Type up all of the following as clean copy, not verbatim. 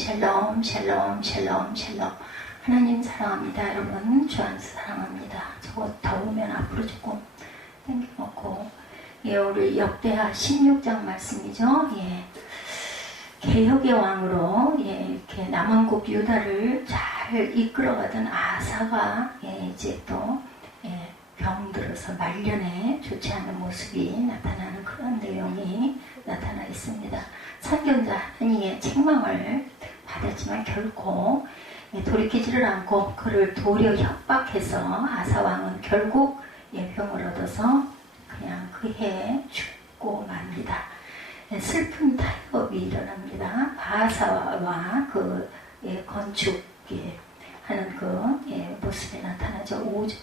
샬롬 샬롬 샬롬 샬롬. 하나님 사랑합니다. 여러분 주 안에서 사랑합니다. 저거 더우면 앞으로 조금 당겨놓고, 예, 우리 역대하 16장 말씀이죠. 예, 개혁의 왕으로, 예, 이렇게 남왕국 유다를 잘 이끌어가던 아사가, 예, 이제 또, 예, 병들어서 말년에 좋지 않은 모습이 나타나는 그런 내용이 나타나 있습니다. 선견자 하나님의 책망을 받았지만 결코, 예, 돌이키지를 않고 그를 도리어 협박해서 아사왕은 결국, 예, 병을 얻어서 그냥 그 해에 죽고 맙니다. 예, 슬픈 타협이 일어납니다. 바하사와 그, 예, 건축, 예, 하는 그, 예, 모습이 나타나죠.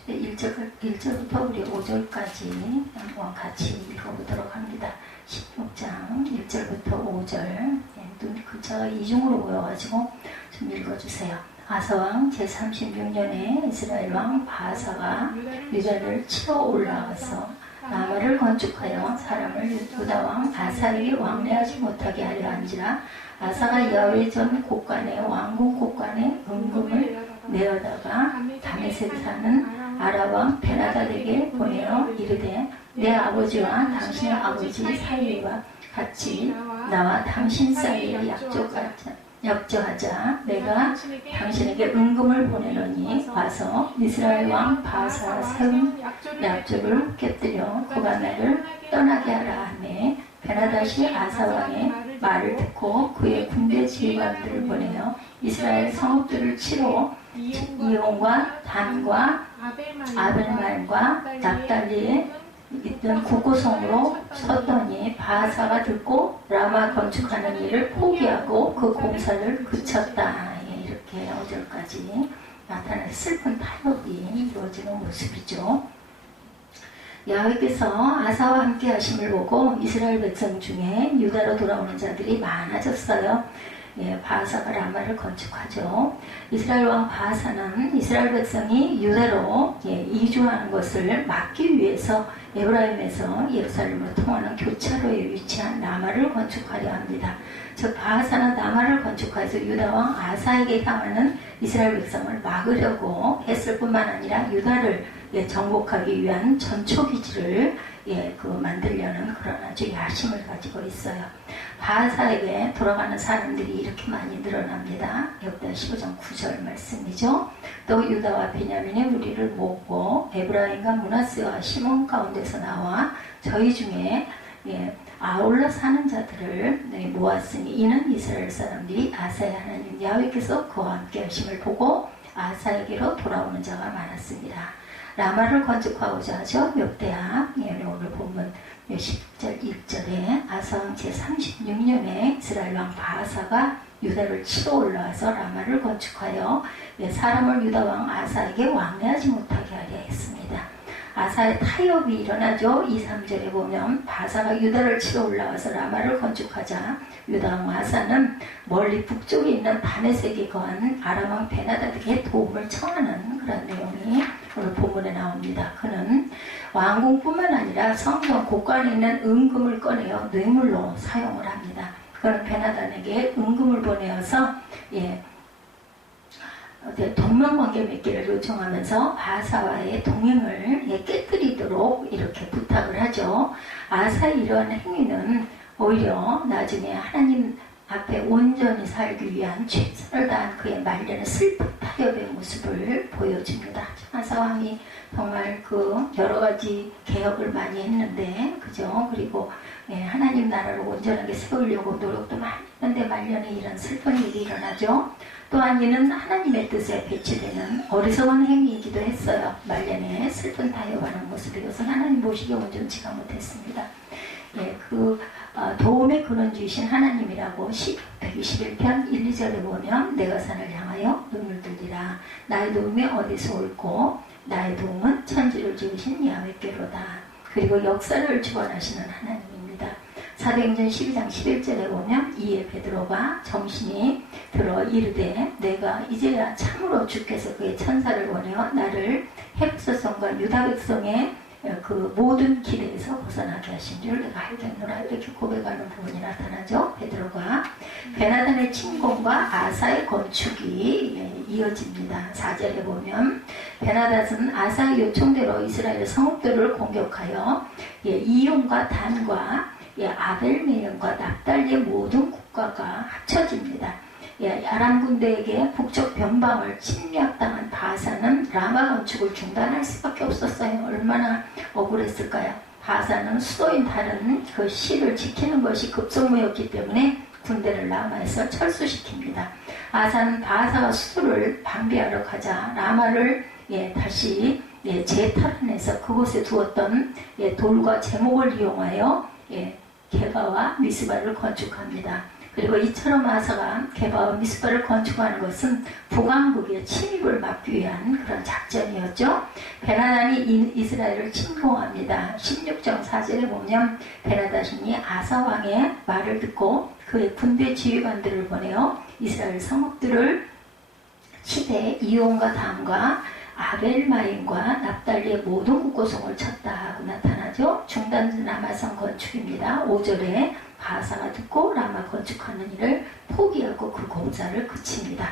1절부터 우리 5절까지 한번 같이 읽어보도록 합니다. 16장 1절부터 5절. 예, 눈 글자가 이중으로 보여가지고 좀 읽어주세요. 아사왕 제36년에 이스라엘 왕 바하사가 유다를 치러 올라가서 라마를 건축하여 사람을 유다 왕 아사에게 왕래하지 못하게 하려 한지라. 아사가 야훼 전 곳간에 왕궁 곳간에 은금을 내어다가 다메섹에 사는 아람 왕 베나닷에게 보내어 이르되, 내 아버지와 당신의 아버지 사이와 같이 나와 당신 사이에 약조하자. 내가 당신에게 은금을 보내노니 와서 이스라엘 왕 바하사 세운 약조를 깨뜨려 그가 나를 떠나게 하라 하매, 베나닷이 아사 왕의 말을 듣고 그의 군대 지휘관들을 보내어 이스라엘 성읍들을 치러 이온과 단과 아벨말과 납달리에 있던 구고성으로 섰더니 바하사가 듣고 라마 건축하는 일을 포기하고 그 공사를 그쳤다. 예, 이렇게 5절까지 나타나는 슬픈 타협이 이루어지는 모습이죠. 야훼께서 아사와 함께 하심을 보고 이스라엘 백성 중에 유다로 돌아오는 자들이 많아졌어요. 예, 바하사가 라마를 건축하죠. 이스라엘 왕 바하사는 이스라엘 백성이 유다로, 예, 이주하는 것을 막기 위해서 에브라임에서 예루살렘으로 통하는 교차로에 위치한 라마를 건축하려 합니다. 즉 바하사는 라마를 건축해서 유다 왕 아사에게 향하는 이스라엘 백성을 막으려고 했을 뿐만 아니라 유다를, 예, 정복하기 위한 전초기지를, 예, 만들려는 그런 아주 야심을 가지고 있어요. 바하사에게 돌아가는 사람들이 이렇게 많이 늘어납니다. 역대 15장 9절 말씀이죠. 또 유다와 베냐민의 무리를 모으고 에브라임과 므낫세와 시몬 가운데서 나와 저희 중에, 예, 아울러 사는 자들을, 네, 모았으니 이는 이스라엘 사람들이 아사의 하나님 야훼께서 그와 함께 하심을 보고 아사에게로 돌아오는 자가 많았습니다. 라마를 건축하고자 하죠. 역대하, 예, 오늘 본문 10절 1절에 아사왕 제36년에 이스라엘 왕 바하사가 유다를 치러 올라와서 라마를 건축하여, 예, 사람을 유다 왕 아사에게 왕래하지 못하게 하려 했습니다. 아사의 타협이 일어나죠. 2, 3절에 보면 바하사가 유다를 치러 올라와서 라마를 건축하자 유다 왕 아사는 멀리 북쪽에 있는 다메섹에 거한 아람 왕 베나닷에게 도움을 청하는 그런 내용이 오늘 본문에 나옵니다. 그는 왕궁뿐만 아니라 성전 곳간에 있는 은금을 꺼내어 뇌물로 사용을 합니다. 그는 베나닷에게 은금을 보내어서, 예, 동명관계 맺기를 요청하면서 바하사와의 동행을, 예, 깨뜨리도록 이렇게 부탁을 하죠. 아사의 이러한 행위는 오히려 나중에 하나님 앞에 온전히 살기 위한 최선을 다한 그의 말년의 슬픈 타협의 모습을 보여줍니다. 아사 왕이 정말 여러 가지 개혁을 많이 했는데, 그죠? 그리고, 예, 하나님 나라를 온전하게 세우려고 노력도 많이 했는데 말년에 이런 슬픈 일이 일어나죠. 또한 이는 하나님의 뜻에 배치되는 어리석은 행위이기도 했어요. 말년에 슬픈 타협하는 모습이 것은 하나님 보시기에 온전치가 못했습니다. 예, 도움의 근원 주이신 하나님이라고 121편 1, 2절에 보면 내가 산을 향하여 눈을 들리라. 나의 도움이 어디서 올고 나의 도움은 천지를 지으신 야훼께로다. 그리고 역사를 주관하시는 하나님입니다. 사도행전 12장 11절에 보면 이에 베드로가 정신이 들어 이르되 내가 이제야 참으로 주께서 그의 천사를 보내어 나를 헤브서 성과 유다 백성의 그 모든 길에서 벗어나게 하신 줄 내가 알겠노라 이렇게 고백하는 부분이 나타나죠. 베드로가 베나단의 침공과 아사의 건축이 이어집니다. 4절에 보면 베나단은 아사의 요청대로 이스라엘 성읍들을 공격하여 이용과 단과 아벨메용과 납달리의 모든 국가가 합쳐집니다. 아람 군대에게 북쪽 변방을 침략당한 바사는 라마 건축을 중단할 수밖에 없었어요. 얼마나 억울했을까요? 바사는 수도인 다른 그 시를 지키는 것이 급선무였기 때문에 군대를 라마에서 철수시킵니다. 아사는 바사가 수도를 방비하러 가자 라마를 다시 재탈환해서 그곳에 두었던 돌과 제목을 이용하여 게바와 미스바를 건축합니다. 그리고 이처럼 아사가 게바와 미스바를 건축하는 것은 북왕국의 침입을 막기 위한 그런 작전이었죠. 베나단이 이스라엘을 침공합니다. 16장 4절에 보면 베나단이 아사 왕의 말을 듣고 그의 군대 지휘관들을 보내어 이스라엘 성읍들을 치되 이온과 담과 아벨마임과 납달리의 모든 국고성을 쳤다 하고 나타나죠. 중단 라마성 건축입니다. 5절에 바사가 듣고 라마 건축하는 일을 포기하고 그 공사를 그칩니다.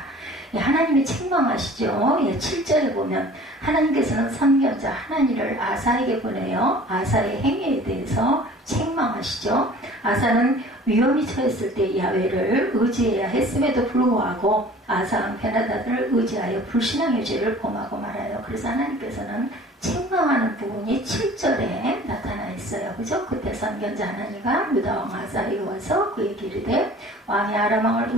하나님이 책망하시죠. 7절에 보면 하나님께서는 선견자 하나니를 아사에게 보내요. 아사의 행위에 대해서 책망하시죠. 아사는 위험이 처했을 때 야훼를 의지해야 했음에도 불구하고 아사는 베나단을 의지하여 불신앙의 죄를 범하고 말아요. 그래서 하나님께서는 책망하는 부분이 7절에 나타나 있어요. 그죠? 그때 선견자 하나니가 유다왕 아사에게 와서 그에게 이르되 왕이 아람 왕을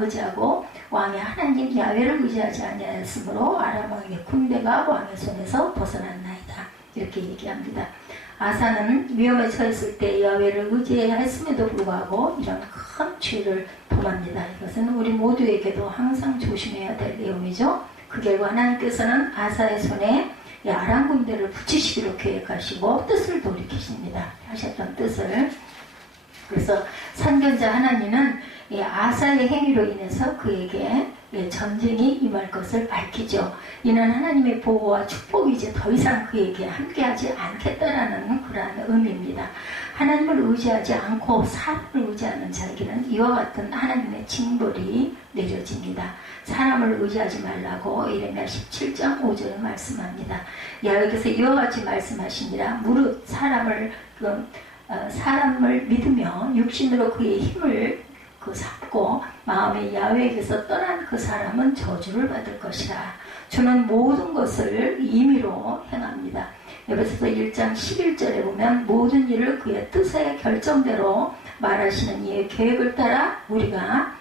의지하고 왕이 하나님 야훼를 의지하지 아니하였으므로 아람 왕의 군대가 왕의 손에서 벗어났나이다. 이렇게 얘기합니다. 아사는 위험에 처했을 때 야훼를 의지해야 했음에도 불구하고 이런 큰 죄를 범합니다. 이것은 우리 모두에게도 항상 조심해야 될 내용이죠. 그 결과 하나님께서는 아사의 손에 아람 군대를 붙이시기로 계획하시고 뜻을 돌이키십니다. 하셨던 뜻을. 그래서 선견자 하나님은 아사의 행위로 인해서 그에게 전쟁이 임할 것을 밝히죠. 이는 하나님의 보호와 축복이 이제 더 이상 그에게 함께하지 않겠다라는 그러한 의미입니다. 하나님을 의지하지 않고 사람을 의지하는 자에게는 이와 같은 하나님의 징벌이 내려집니다. 사람을 의지하지 말라고 예레미야 17장 5절에 말씀합니다. 여기서 이와 같이 말씀하시니라 무릇 사람을 믿으며 육신으로 그의 힘을 삼고 마음의 야훼에게서 떠난 그 사람은 저주를 받을 것이라. 주는 모든 것을 임의로 행합니다. 에베소서 1장 11절에 보면 모든 일을 그의 뜻의 결정대로 말하시는 이의 계획을 따라 우리가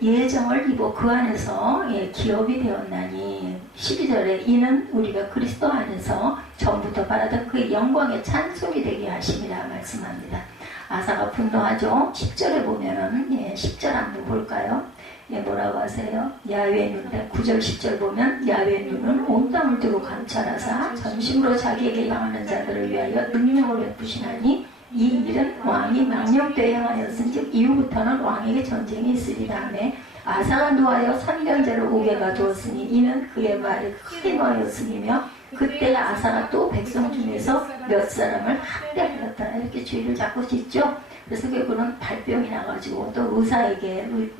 예정을 입어 그 안에서 기업이 되었나니 12절에 이는 우리가 그리스도 안에서 전부터 바라던 그의 영광의 찬송이 되게 하심이라 말씀합니다. 아사가 분노하죠. 10절에 보면은 10절 한번 볼까요? 뭐라고 하세요? 야훼의 눈 9절 10절 보면 야훼의 눈은 온 땅을 두고 감찰하사 전심으로 자기에게 향하는 자들을 위하여 능력을 베푸시나니 이 일은 왕이 망령되어 행하였은즉 이후부터는 왕에게 전쟁이 있으리라 하매 아사가 노하여 선견자를 옥에 가두었으니 이는 그의 말이 크게 노하였으며 그때 아사가 또 백성 중에서 몇 사람을 학대하였다 이렇게 주의를 자꾸 짓죠. 그래서 그분은 발병이 나가지고 또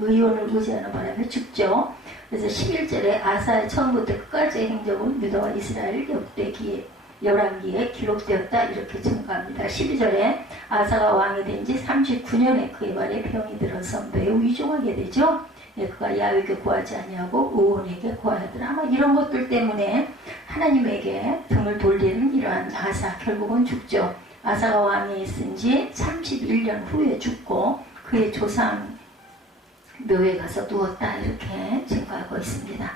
의원을 의지하는 바람에 죽죠. 그래서 11절에 아사의 처음부터 끝까지의 행적은 유다와 이스라엘 역대기에 11기에 기록되었다 이렇게 증가합니다. 12절에 아사가 왕이 된 지 39년에 그의 발에 병이 들어서 매우 위중하게 되죠. 그가 야훼에게 구하지 아니하고 의원에게 구하였더라. 아마 이런 것들 때문에 하나님에게 등을 돌리는 이러한 아사 결국은 죽죠. 아사가 왕이 있은 지 31년 후에 죽고 그의 조상 묘에 가서 누웠다 이렇게 증가하고 있습니다.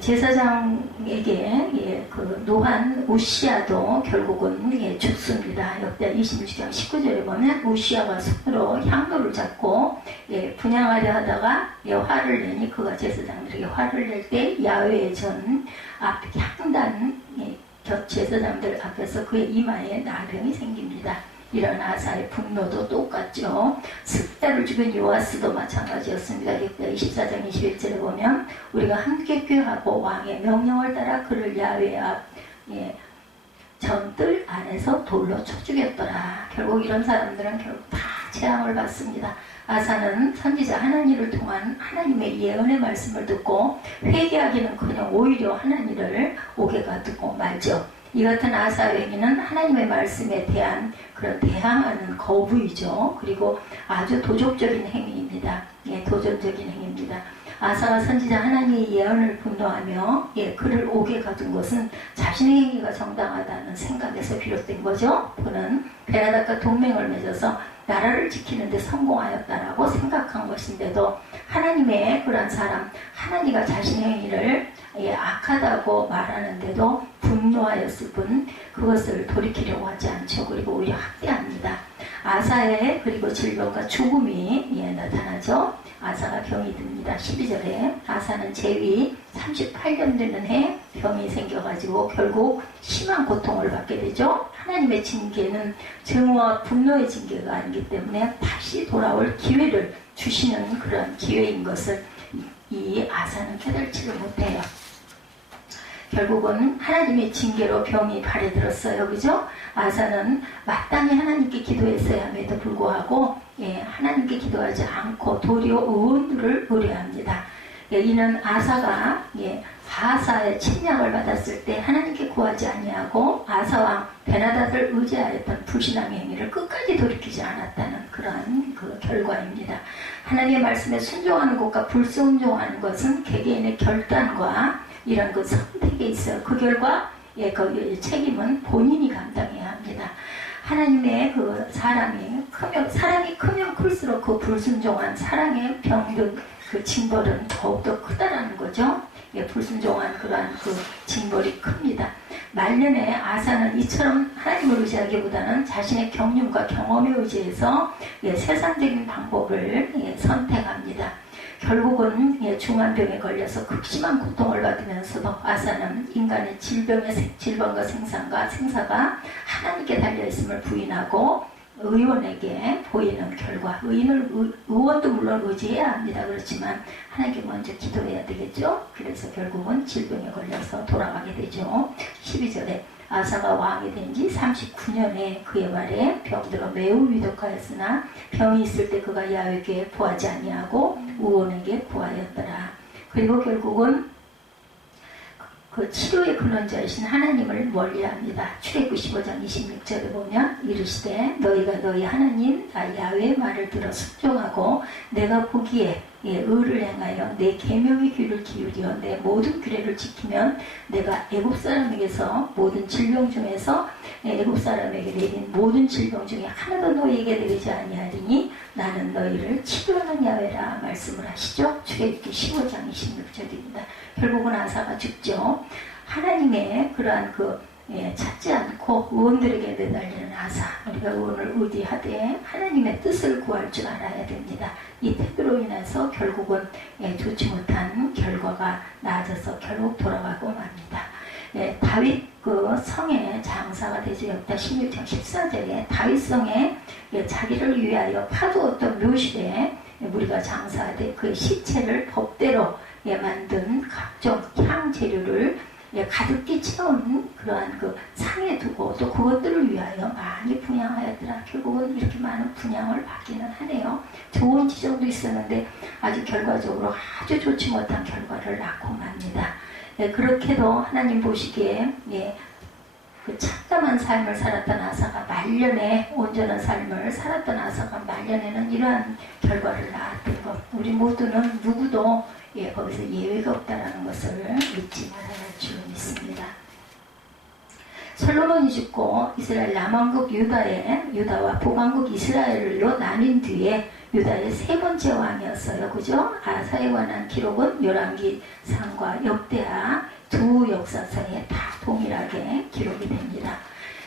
제사장에게 그 노한 우시아도 결국은 죽습니다. 역대 26장 19절에 보면 우시아가 손으로 향로를 잡고 분향하려 하다가 화를 내니 그가 제사장들에게 화를 낼 때 야훼의 전 앞 향단 제사장들 앞에서 그의 이마에 나병이 생깁니다. 이런 아사의 분노도 똑같죠. 습자를 죽인 요아스도 마찬가지였습니다. 역대 24장 21절에 보면 우리가 함께 꾀하고 왕의 명령을 따라 그를 야외 앞 전뜰 안에서 돌로 쳐 죽였더라. 결국 이런 사람들은 결국 다 재앙을 받습니다. 아사는 선지자 하나님을 통한 하나님의 예언의 말씀을 듣고 회개하기는커녕 오히려 하나님을 오게 가두고 말죠. 이 같은 아사의 행위는 하나님의 말씀에 대한 그런 대항하는 거부이죠. 그리고 아주 도적적인 행위입니다. 도전적인 행위입니다. 아사가 선지자 하나님의 예언을 분노하며 그를 옥에 가둔 것은 자신의 행위가 정당하다는 생각에서 비롯된 거죠. 그는 베나닷과 동맹을 맺어서 나라를 지키는 데 성공하였다라고 생각한 것인데도 하나님의 그런 사람, 하나님과 자신의 행위를 악하다고 말하는데도 분노하였을 뿐 그것을 돌이키려고 하지 않죠. 그리고 오히려 학대합니다. 아사의 그리고 질병과 죽음이 나타나죠. 아사가 병이 듭니다. 12절에 아사는 제위 38년 되는 해 병이 생겨가지고 결국 심한 고통을 받게 되죠. 하나님의 징계는 증오와 분노의 징계가 아니기 때문에 다시 돌아올 기회를 주시는 그런 기회인 것을 이 아사는 깨달지를 못해요. 결국은 하나님의 징계로 병이 발에 들었어요. 그죠? 아사는 마땅히 하나님께 기도했어야 함에도 불구하고 하나님께 기도하지 않고 도리어 의원들을 의뢰합니다. 이는 아사가 바하사의 침략을 받았을 때 하나님께 구하지 아니하고 아사왕 베나닷을 의지하였던 불신앙의 행위를 끝까지 돌이키지 않았다는 그러한 그 결과입니다. 하나님의 말씀에 순종하는 것과 불순종하는 것은 개개인의 결단과 이런 그 선택에 있어요. 그 결과 그 책임은 본인이 감당해야 합니다. 하나님의 그 사랑이 크면 클수록 그 불순종한 사랑의 병든 그 징벌은 더욱더 크다라는 거죠. 불순종한 그러한 그 징벌이 큽니다. 말년에 아사는 이처럼 하나님을 의지하기보다는 자신의 경륜과 경험에 의지해서 세상적인 방법을 선택합니다. 결국은 중환병에 걸려서 극심한 고통을 받으면서도 아사는 인간의 질병과 생사가 하나님께 달려있음을 부인하고 의원에게 보이는 결과, 의원도 물론 의지해야 합니다. 그렇지만 하나님께 먼저 기도해야 되겠죠. 그래서 결국은 질병에 걸려서 돌아가게 되죠. 12절에 아사가 왕이 된 지 39년에 그의 말에 병들어 매우 위독하였으나 병이 있을 때 그가 야훼에게 구하지 아니하고 의원에게 구하였더라. 그리고 결국은 그 치료의 근원자이신 하나님을 멀리합니다. 출애굽 15장 26절에 보면 이르시되 너희가 너희 하나님 야훼의 말을 들어 순종하고 내가 보기에 의를 행하여 내 계명의 귀를 기울여 내 모든 규례를 지키면 내가 애굽 사람에게서 모든 질병 중에서 애굽 사람에게 내린 모든 질병 중에 하나도 너희에게 내리지 아니하리니 나는 너희를 치료하는 야훼라 말씀을 하시죠. 출애굽기 15장 26절입니다. 결국은 아사가 죽죠. 하나님의 그러한 찾지 않고 의원들에게 매달리는 아사, 우리가 의원을 의지하되 하나님의 뜻을 구할 줄 알아야 됩니다. 이 태도로 인해서 결국은 좋지 못한 결과가 나아져서 결국 돌아가고 맙니다. 다윗 그 성의 장사가 되죠. 역대 16장 14절에 다윗성에 자기를 위하여 파두었던 묘실에 무리가 장사하되 그 시체를 법대로 만든 각종 향 재료를 가득히 채운 그러한 그 상에 두고 또 그것들을 위하여 많이 분양하였더라. 결국은 이렇게 많은 분양을 받기는 하네요. 좋은 지정도 있었는데 아주 결과적으로 아주 좋지 못한 결과를 낳고 맙니다. 그렇게도 하나님 보시기에 그 참담한 삶을 살았던 아사가 말년에 온전한 삶을 살았던 아사가 말년에는 이러한 결과를 낳았던 것, 우리 모두는 누구도 거기서 예외가 없다라는 것을 믿지 말아야 할 줄 믿습니다. 솔로몬이 죽고 이스라엘 남왕국 유다와 북왕국 이스라엘로 나뉜 뒤에 유다의 세 번째 왕이었어요. 그죠? 아사에 관한 기록은 열왕기상과 역대하 두 역사서에 다 동일하게 기록이 됩니다.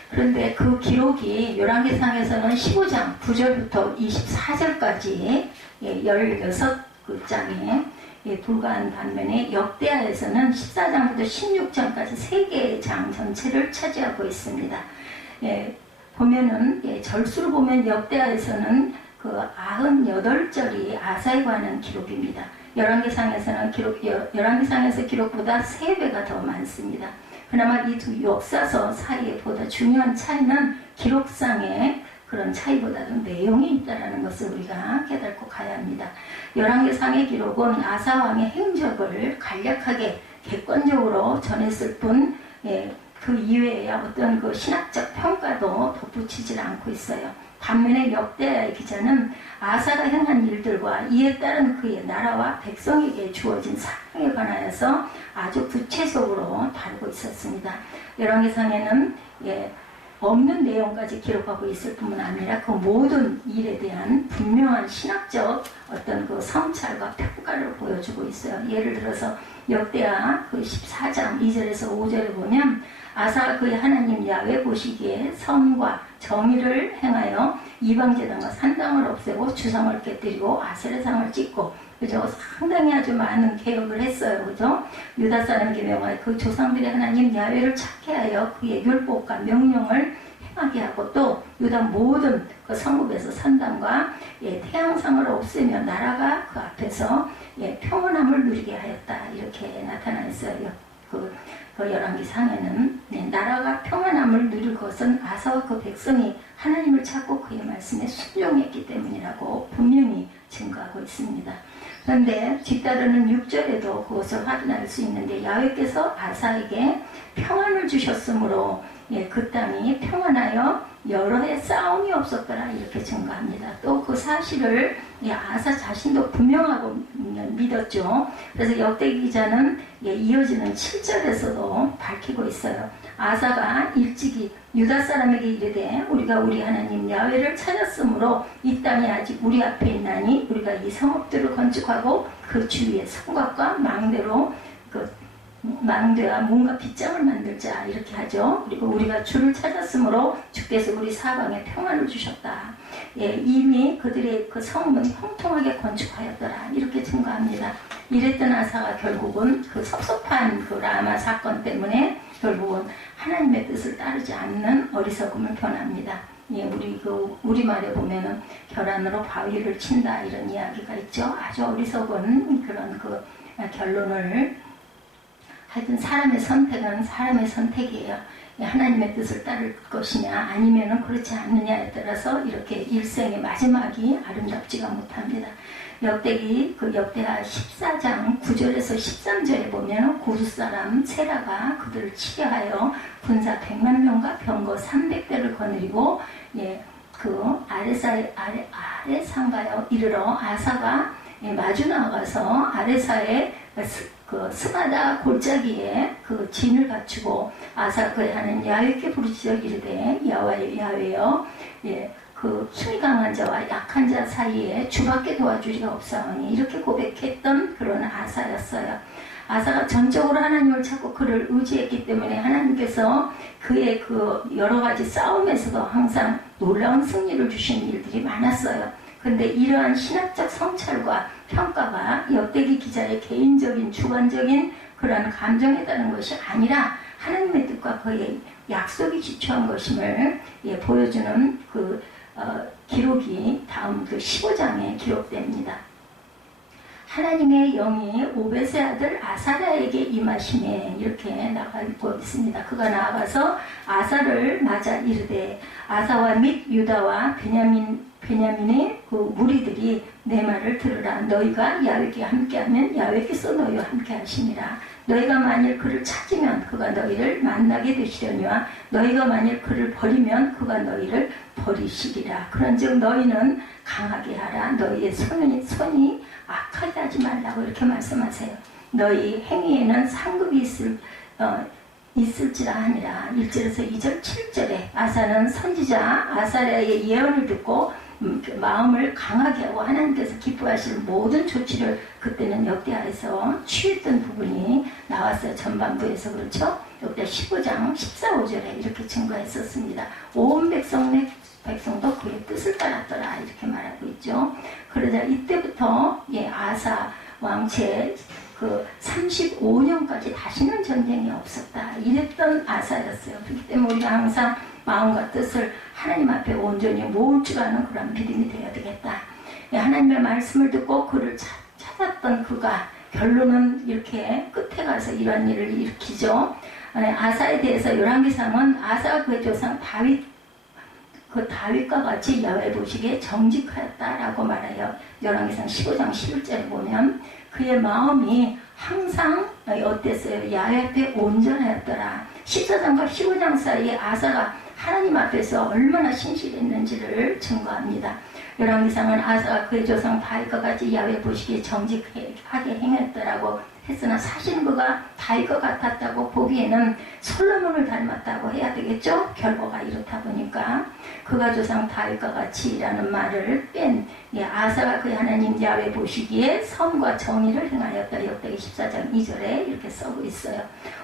그런데 그 기록이 열왕기상에서는 15장 9절부터 24절까지 16장에 불과한 반면에 역대하에서는 14장부터 16장까지 3개의 장 전체를 차지하고 있습니다. 보면은 절수로 보면 역대하에서는 그 98절이 아사에 관한 기록입니다. 열왕기상에서는 열왕기상에서 기록보다 3배가 더 많습니다. 그나마 이 두 역사서 사이에 보다 중요한 차이는 기록상의 그런 차이보다도 내용이 있다는 것을 우리가 깨닫고 가야 합니다. 열왕기상의 기록은 아사 왕의 행적을 간략하게 객관적으로 전했을 뿐, 그 이외에 어떤 그 신학적 평가도 덧붙이질 않고 있어요. 반면에 역대하의 기자는 아사가 행한 일들과 이에 따른 그의 나라와 백성에게 주어진 사명에 관하여서 아주 구체적으로 다루고 있었습니다. 열왕기상에는 없는 내용까지 기록하고 있을 뿐만 아니라 그 모든 일에 대한 분명한 신학적 어떤 그 성찰과 평가를 보여주고 있어요. 예를 들어서 역대하 그 14장 2절에서 5절에 보면 아사가 그의 하나님 야훼 보시기에 선과 정의를 행하여 이방제단과 산당을 없애고 주상을 깨뜨리고 아세라상을 찍고, 그죠? 상당히 아주 많은 개혁을 했어요. 그죠? 유다 사람에게 명하여 그 조상들의 하나님 야훼를 찾게 하여 그의 율법과 명령을 행하게 하고, 또 유다 모든 그 성읍에서 산당과 태양상을 없애며 나라가 그 앞에서 평온함을 누리게 하였다. 이렇게 나타나 있어요. 그 열왕기상에는 나라가 평안함을 누릴 것은 아사와 그 백성이 하나님을 찾고 그의 말씀에 순종했기 때문이라고 분명히 증거하고 있습니다. 그런데 뒤따르는 6절에도 그것을 확인할 수 있는데, 야훼께서 아사에게 평안을 주셨으므로 그 땅이 평안하여 여러 해 싸움이 없었더라 이렇게 증거합니다. 또 그 사실을 아사 자신도 분명하고 믿었죠. 그래서 역대기 기자는 이어지는 7절에서도 밝히고 있어요. 아사가 일찍이 유다 사람에게 이르되 우리가 우리 하나님 야훼를 찾았으므로 이 땅이 아직 우리 앞에 있나니 우리가 이 성읍들을 건축하고 그 주위에 성곽과 망대와 문과 빗장을 만들자 이렇게 하죠. 그리고 우리가 주를 찾았으므로 주께서 우리 사방에 평안을 주셨다. 이미 그들의 그 성은 형통하게 건축하였더라 이렇게 증거합니다. 이랬던 아사가 결국은 그 섭섭한 그 라마 사건 때문에 결국은 하나님의 뜻을 따르지 않는 어리석음을 변합니다. 우리말에 보면은 결안으로 바위를 친다 이런 이야기가 있죠. 아주 어리석은 그런 그 결론을, 하여튼 사람의 선택은 사람의 선택이에요. 하나님의 뜻을 따를 것이냐 아니면은 그렇지 않느냐에 따라서 이렇게 일생의 마지막이 아름답지가 못합니다. 역대하 14장 9절에서 13절에 보면 구스 사람 세라가 그들을 치게 하여 군사 100만 명과 병거 300대를 거느리고 그 아레사인가요 이르러 아사가 마주 나가서 아레사의 그 스바다 골짜기에 그 진을 갖추고 아사 그의 하는 야훼께 부르짖어 이르되 야훼여 그 힘이 강한 자와 약한 자 사이에 주밖에 도와주리가 없사오니 이렇게 고백했던 그런 아사였어요. 아사가 전적으로 하나님을 찾고 그를 의지했기 때문에 하나님께서 그의 그 여러 가지 싸움에서도 항상 놀라운 승리를 주신 일들이 많았어요. 그런데 이러한 신학적 성찰과 평가가 역대기 기자의 개인적인 주관적인 그런 감정에 따른 것이 아니라 하나님의 뜻과 그의 약속이 지초한 것임을 보여주는 기록이 다음 그 15장에 기록됩니다. 하나님의 영이 오벳의 아들 아사랴에게 임하시매 이렇게 나가고 있습니다. 그가 나아가서 아사를 맞아 이르되 아사와 및 유다와 베냐민의 그 무리들이 내 말을 들으라. 너희가 야훼께 함께하면 야훼께서 너희와 함께하시니라. 너희가 만일 그를 찾으면 그가 너희를 만나게 되시려니와 너희가 만일 그를 버리면 그가 너희를 버리시리라. 그런즉 너희는 강하게 하라. 너희의 손이 악하게 하지 말라고 이렇게 말씀하세요. 너희 행위에는 상급이 있을지라 하니라. 1절에서 2절 7절에 아사는 선지자 아사랴의 예언을 듣고 마음을 강하게 하고 하나님께서 기뻐하실 모든 조치를 그때는 역대하에서 취했던 부분이 나왔어요. 전반부에서. 그렇죠? 역대 15장 14, 5절에 이렇게 증거했었습니다. 온 백성도 그의 뜻을 따랐더라 이렇게 말하고 있죠. 그러자 이때부터 아사 왕체 그 35년까지 다시는 전쟁이 없었다 이랬던 아사였어요. 그렇기 때문에 우리가 항상 마음과 뜻을 하나님 앞에 온전히 모을 줄 아는 그런 믿음이 되어야 되겠다. 하나님의 말씀을 듣고 그를 찾았던 그가 결론은 이렇게 끝에 가서 이런 일을 일으키죠. 아사에 대해서 열왕기상은 아사가 그의 조상 다윗과 같이 야훼 보시기에 정직하였다라고 말해요. 열왕기상 15장 11절에 보면 그의 마음이 항상 어땠어요? 야훼 앞에 온전하였더라. 14장과 15장 사이에 아사가 하나님 앞에서 얼마나 신실했는지를 증거합니다. 열왕기상은 아사가 그의 조상 다윗과 같이 야훼 보시기에 정직하게 행했더라고 했으나 사실 그가 다윗과 같았다고 보기에는 솔로몬을 닮았다고 해야 되겠죠? 결과가 이렇다 보니까 그가 조상 다윗과 같이라는 말을 뺀 아사가 그의 하나님 야훼 보시기에 선과 정의를 행하였다. 역대기 14장 2절에 이렇게 써고 있어요.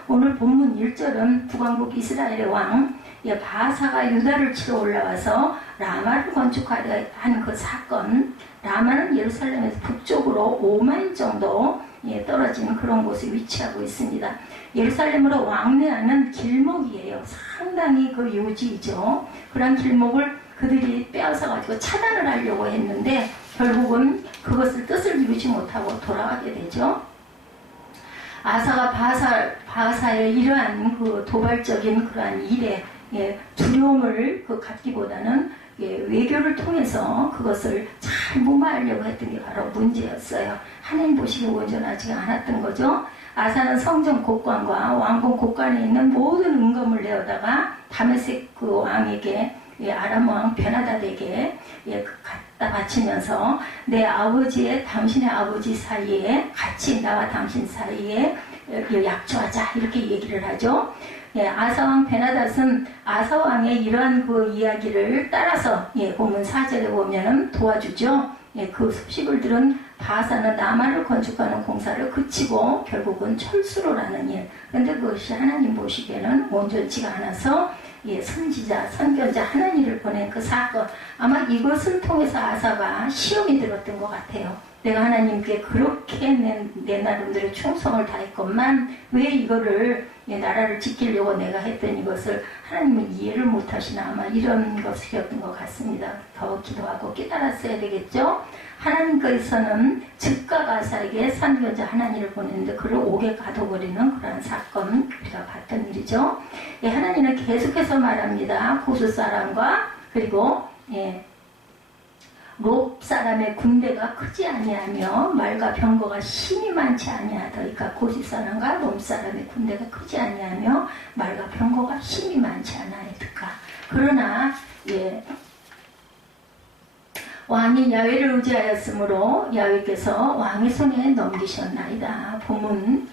오늘 본문 1절은 북왕국 이스라엘의 왕 바사가 유다를 치러 올라와서 라마를 건축하려 한 그 사건. 라마는 예루살렘에서 북쪽으로 5마일 정도 떨어진 그런 곳에 위치하고 있습니다. 예루살렘으로 왕래하는 길목이에요. 상당히 그 요지이죠. 그런 길목을 그들이 빼앗아가지고 차단을 하려고 했는데 결국은 그것을 뜻을 이루지 못하고 돌아가게 되죠. 아사가 바사의 이러한 그 도발적인 그러한 일에 두려움을 갖기보다는 외교를 통해서 그것을 잘 무마하려고 했던 게 바로 문제였어요. 하나님 보시기에 온전하지 않았던 거죠. 아사는 성전 곡관과 왕궁 곡관에 있는 모든 은검을 내어다가 다메섹 그 왕에게 아람 왕 베나닷에게 갖다 바치면서 내 아버지의 당신의 아버지 사이에 같이 나와 당신 사이에 약조하자 이렇게 얘기를 하죠. 아사왕 베나닷은 아사왕의 이러한 그 이야기를 따라서 본문 4절에 보면은 도와주죠. 그 소식을 들은 바사는 나만을 건축하는 공사를 그치고 결국은 철수를 하는 일. 그런데 그것이 하나님 보시기에는 온전치가 않아서 선지자, 선견자 하나님을 보낸 그 사건. 아마 이것을 통해서 아사가 시험이 들었던 것 같아요. 내가 하나님께 그렇게 내 나름대로 충성을 다했건만 왜 이거를 나라를 지키려고 내가 했던 이것을 하나님은 이해를 못하시나 아마 이런 것이었던 것 같습니다. 더 기도하고 깨달았어야 되겠죠. 하나님께서는 즉각 아사에게 선견자 하나님을 보냈는데 그를 옥에 가둬버리는 그런 사건 우리가 봤던 일이죠. 하나님은 계속해서 말합니다. 고수 사람과 그리고 롭 사람의 군대가 크지 아니하며 말과 병거가 힘이 많지 아니하다. 그러니까 고시 사람과 롭 사람의 군대가 크지 아니하며 말과 병거가 힘이 많지 않아야니까. 그러나 왕이 야훼를 의지하였으므로 야훼께서 왕의 손에 넘기셨나이다. 본문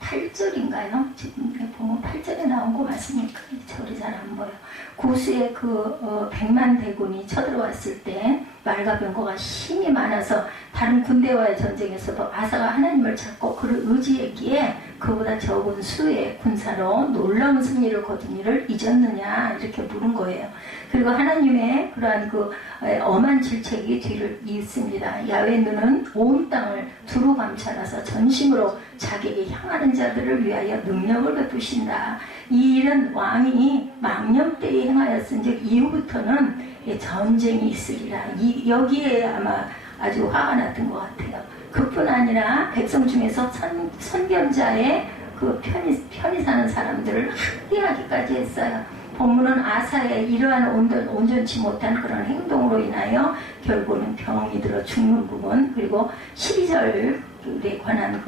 8절인가요? 지금 보면 8절에 나온 거 맞습니까? 저리 잘 안 보여. 고수의 100만 대군이 쳐들어왔을 때 말과 병거가 힘이 많아서 다른 군대와의 전쟁에서도 아사가 하나님을 찾고 그를 의지했기에 그보다 적은 수의 군사로 놀라운 승리를 거둔 일을 잊었느냐 이렇게 물은 거예요. 그리고 하나님의 그러한 엄한 질책이 뒤를 잇습니다. 야훼 눈은 온 땅을 두루 감찰하사 전심으로 자기에게 향하는 자들을 위하여 능력을 베푸신다. 이 일은 왕이 망령 때에 행하였은즉 이후부터는 전쟁이 있으리라. 여기에 아마 아주 화가 났던 것 같아요. 그뿐 아니라 백성 중에서 선견자의 편히 사는 사람들을 학대하기까지 했어요. 본문은 아사의 이러한 온전치 못한 그런 행동으로 인하여 결국은 병이 들어 죽는 부분, 그리고 12절에 관한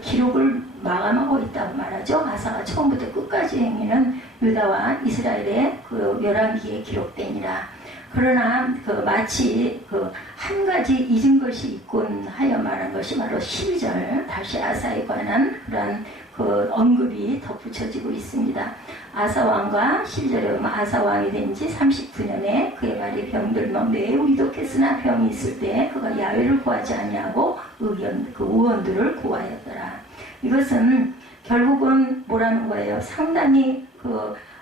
기록을 마감하고 있다고 말하죠. 아사가 처음부터 끝까지 행위는 유다와 이스라엘의 열왕기에 기록되니라. 그러나 마치 한 가지 잊은 것이 있군 하여 말한 것이 바로 12절 다시 아사에 관한 그러한 언급이 덧붙여지고 있습니다. 아사왕과 12절에 보면 아사왕이 된 지 39년에 그의 발이 병들며 매우 위독했으나 병이 있을 때 그가 야훼를 구하지 아니하고 의원들을 구하였더라. 이것은 결국은 뭐라는 거예요? 상당히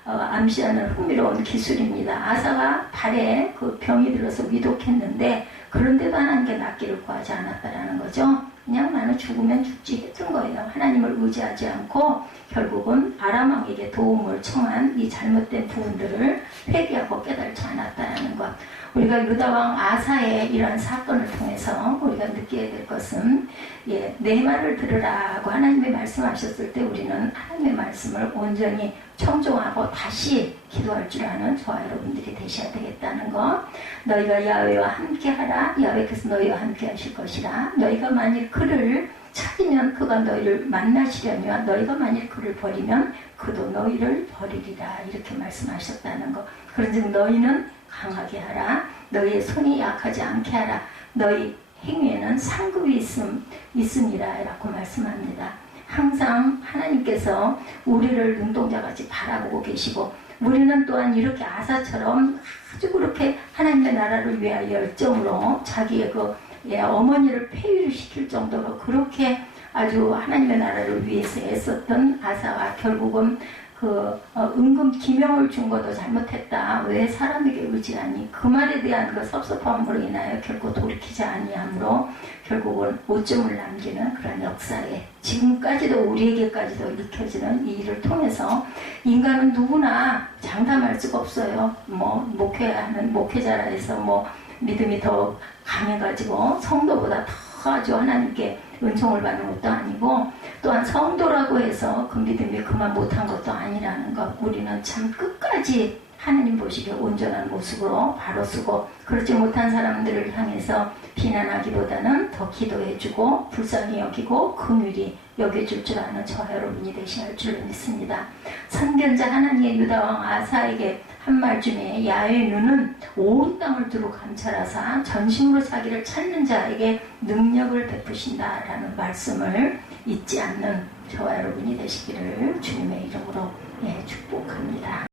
암시하는 흥미로운 기술입니다. 아사가 발에 병이 들어서 위독했는데 그런데도 하나님께 낫기를 구하지 않았다라는 거죠. 그냥 나는 죽으면 죽지 했던 거예요. 하나님을 의지하지 않고 결국은 아람 왕에게 도움을 청한 이 잘못된 부분들을 회개하고 깨달지 않았다는 것. 우리가 유다 왕 아사의 이러한 사건을 통해서 우리가 느끼게 될 것은 내 말을 들으라고 하나님의 말씀하셨을 때 우리는 하나님의 말씀을 온전히 청종하고 다시 기도할 줄 아는 저와 여러분들이 되셔야 되겠다는 것. 너희가 야훼와 함께하라. 야훼께서 너희와 함께하실 것이라. 너희가 만일 그를 찾으면 그가 너희를 만나시려니와 너희가 만일 그를 버리면 그도 너희를 버리리라. 이렇게 말씀하셨다는 것. 그런즉 너희는 강하게 하라. 너희의 손이 약하지 않게 하라. 너희 행위에는 상급이 있음이라 라고 말씀합니다. 항상 하나님께서 우리를 눈동자같이 바라보고 계시고 우리는 또한 이렇게 아사처럼 아주 그렇게 하나님의 나라를 위하여 열정으로 자기의 어머니를 폐위를 시킬 정도로 그렇게 아주 하나님의 나라를 위해서 애썼던 아사와 결국은 은금 기명을 준 것도 잘못했다. 왜 사람에게 의지하니? 그 말에 대한 섭섭함으로 인하여 결코 돌이키지 아니하므로 결국은 오점을 남기는 그런 역사에 지금까지도 우리에게까지도 일으켜지는 이 일을 통해서 인간은 누구나 장담할 수가 없어요. 목회하는 목회자라 해서 믿음이 더 강해가지고 성도보다 더 아주 하나님께 은총을 받는 것도 아니고 또한 성도라고 해서 그 믿음이 그만 못한 것도 아니라는 것. 우리는 참 끝까지 하나님 보시기에 온전한 모습으로 바로 쓰고 그렇지 못한 사람들을 향해서 비난하기보다는 더 기도해주고 불쌍히 여기고 긍휼히 여겨줄 줄 아는 저와 여러분이 되셔야 할 줄로 믿습니다. 선견자 하나님의 유다왕 아사에게 한 말 중에 야훼의 눈은 온 땅을 두루 감찰하사 전심으로 자기를 찾는 자에게 능력을 베푸신다라는 말씀을 잊지 않는 저와 여러분이 되시기를 주님의 이름으로 축복합니다.